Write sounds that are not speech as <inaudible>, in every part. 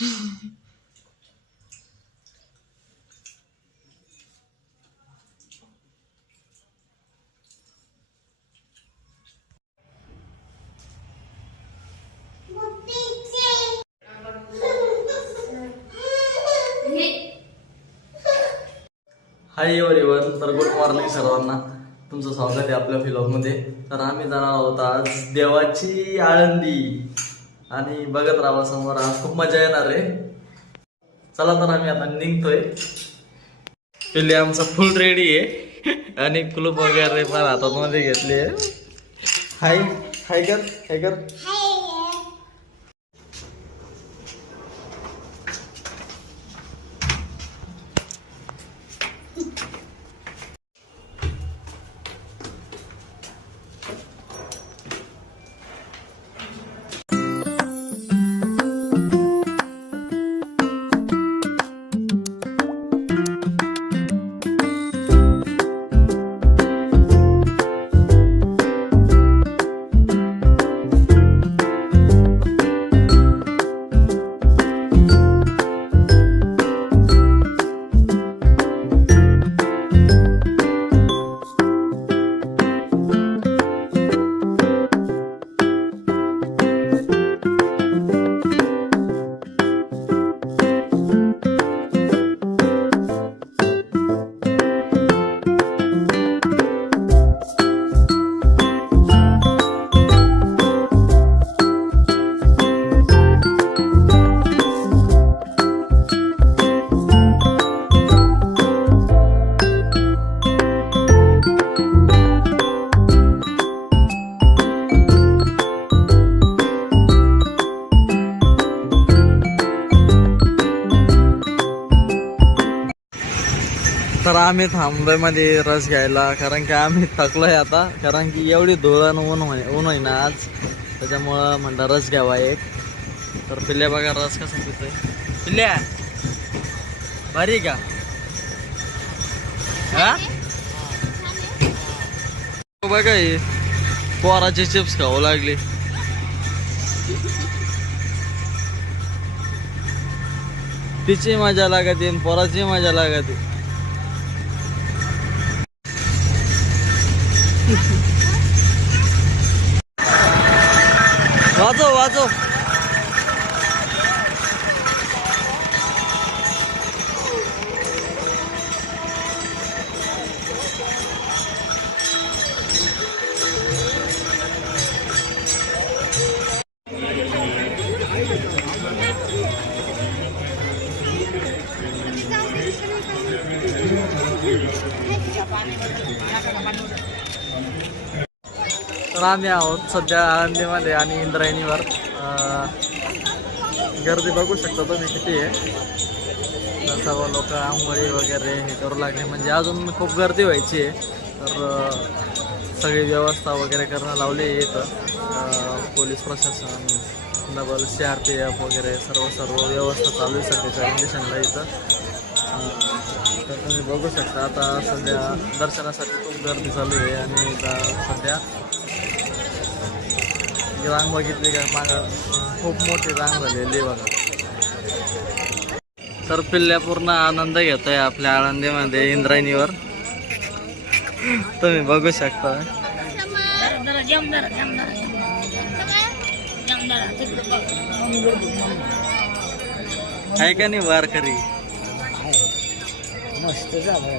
हाय everyone तर good morning सर्वांना. तुमचं स्वागत आहे आपल्या व्लॉगमध्ये तर आम्ही जाणार आहोत आज देवाची आळंदी. आणि बघत राहा समोर. आज खूप मजा येणार आहे. चला तर आम्ही आता निघतोय. पिल्ले आमचा फुल रेडी आहे. आणि कुलूप वगैरे पण हातात मध्ये घेतले हाय हाय कर हाय कर आम्ही थांबलोयमध्ये रस घ्यायला कारण की आम्ही थकलोय आता. कारण की एवढी धुळण ऊन होय ऊन होई ना आज. त्याच्यामुळं म्हणलं रस घ्यावा एक. तर पिल्ल्या बघा रस कसा पितोय. पिल्ल्या! भारी का? हा? बघा हे. पोराचे चिप्स खाऊ लागले. तिची मजा लागते पोराची मजा लागते <laughs> 我要走我要 तर आम्ही आहोत सध्या आळंदीमध्ये आणि इंद्रायणीवर. गर्दी बघू शकता तुम्ही किती आहे. तर सर्व लोक आंघोळी वगैरे हे करू लागले. म्हणजे अजून खूप गर्दी व्हायची आहे. तर सगळी व्यवस्था वगैरे करणं लावली आहे इथं. पोलीस प्रशासन double C R P F वगैरे सर्व सर्व व्यवस्था चालू आहे सध्याच्या कंडिशनला इथं. तर तुम्ही बघू शकता. आता सध्या दर्शनासाठी खूप गर्दी चालू आहे आणि सध्या रांग बघितली का? मागं खूप मोठी रांग झालेली बघा. तर पिल्ल्या पूर्ण आनंद घेतोय आपल्या आळंदीमध्ये इंद्रायणीवर. तुम्ही बघू शकता. आहे का नाही वारकरी? मस्त झालं.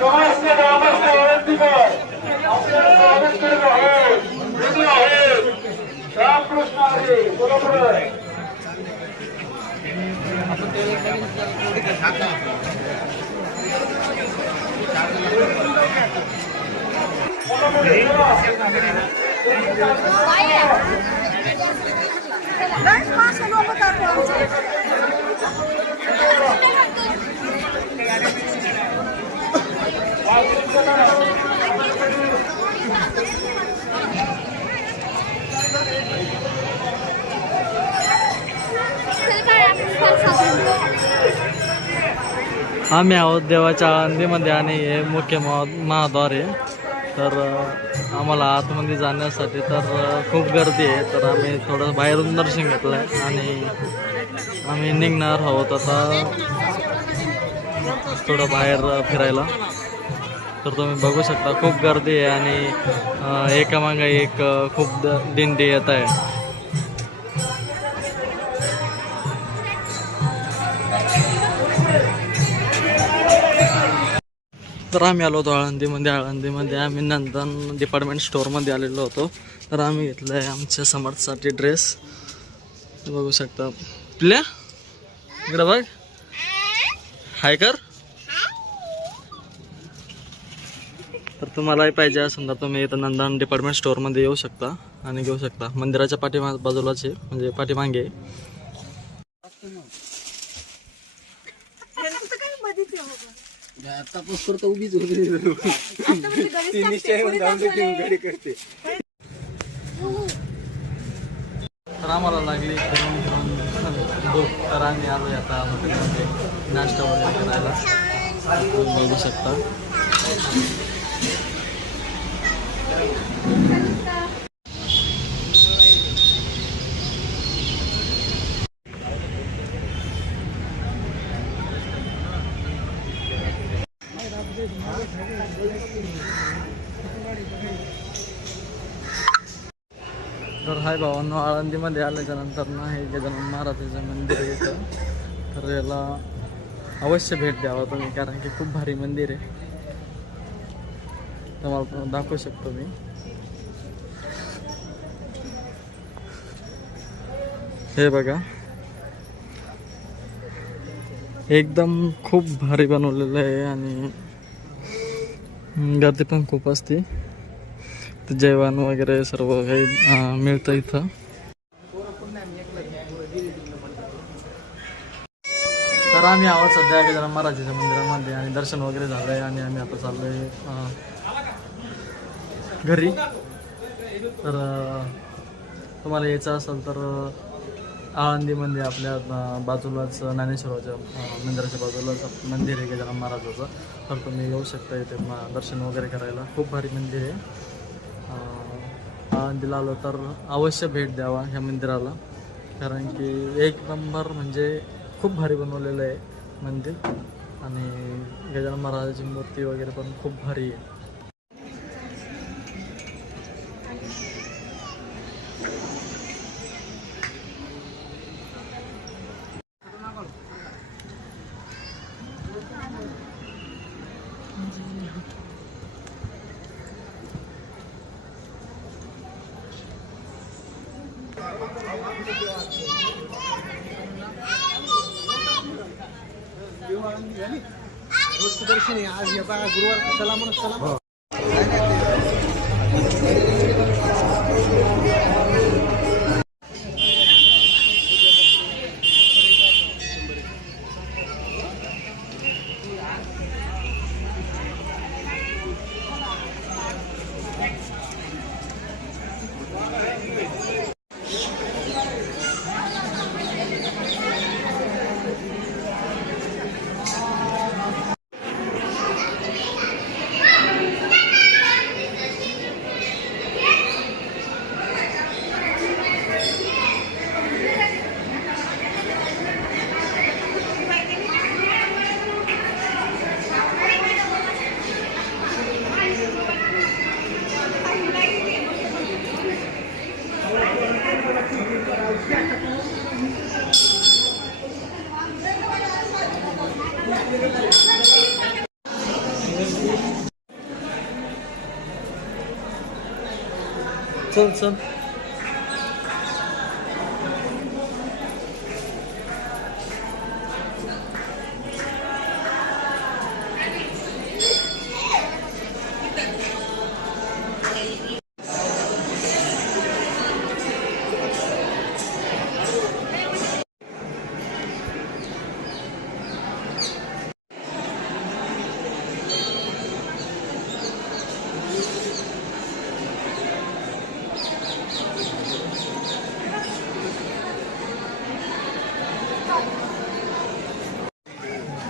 নমস্কার নমস্কার অনেক দিব আপনারা নমস্কার Nein, Spaß, hallo. आम्ही आहोत देवाच्या अंदीमध्ये आणि हे मुख्य महा- महाद्वार आहे. तर आम्हाला आतमध्ये जाण्यासाठी तर खूप गर्दी आहे. तर आम्ही थोडं बाहेरून दर्शन घेतलं आहे आणि आम्ही निघणार आहोत आता थोडं बाहेर फिरायला. तर तुम्ही बघू शकता खूप गर्दी आहे आणि अ, एकामागे एक खूप द- दिंडी येत आहे. तर आम्ही आलो होतो आळंदीमध्ये. आळंदीमध्ये आम्ही नंदन डिपार्टमेंट स्टोअरमध्ये आलेलो होतो. तर आम्ही घेतलं आहे आमच्या समर्थसाठी ड्रेस बघू शकता. प्ल्या? इकडं बघ. हाय कर. तर तुम्हालाही पाहिजे असेल तर तुम्ही इथं नंदन डिपार्टमेंट स्टोअरमध्ये येऊ शकता आणि घेऊ शकता. मंदिराच्या पाठीमा बाजूलाच आहे. म्हणजे पाठीमागे आहे. तर आम्हाला लागली फिरून फिरून भूक तर आम्ही आलो आता हॉटेलमध्ये. नाश्ता वगैरे करायला. बघू शकता. तर हाय भावांनो आळंदीमध्ये आल्याच्यानंतर ना हे गजानन महाराजाचं मंदिर आहे इथं. तर याला अवश्य भेट द्यावा तुम्ही कारण की खूप भारी मंदिर आहे. तुम्हाला दाखवू शकतो मी. हे बघा. एकदम खूप भारी बनवलेलं आहे आणि गर्दी पण खूप असते. जेवण वगैरे सर्व काही मिळतं इथं. तर आम्ही आहोत सध्या गजानन महाराजाच्या मंदिरामध्ये आणि दर्शन वगैरे झालं आहे आणि आम्ही आता चाललो आहे घरी. तर तुम्हाला यायचं असेल तर आळंदीमध्ये आपल्या बाजूलाच ज्ञानेश्वराच्या मंदिराच्या बाजूलाच मंदिर आहे गजानन महाराजाचं. तर तुम्ही येऊ शकता इथे दर्शन वगैरे करायला. खूप भारी मंदिर आहे. आळंदीला आलो तर अवश्य भेट द्यावा ह्या मंदिराला. कारण की एक नंबर म्हणजे खूप भारी बनवलेलं आहे मंदिर. आणि गजानन महाराजाची मूर्ती वगैरे पण खूप भारी आहे. देव. आळंदी आज या गुरुवार. चला म्हणून हो. चल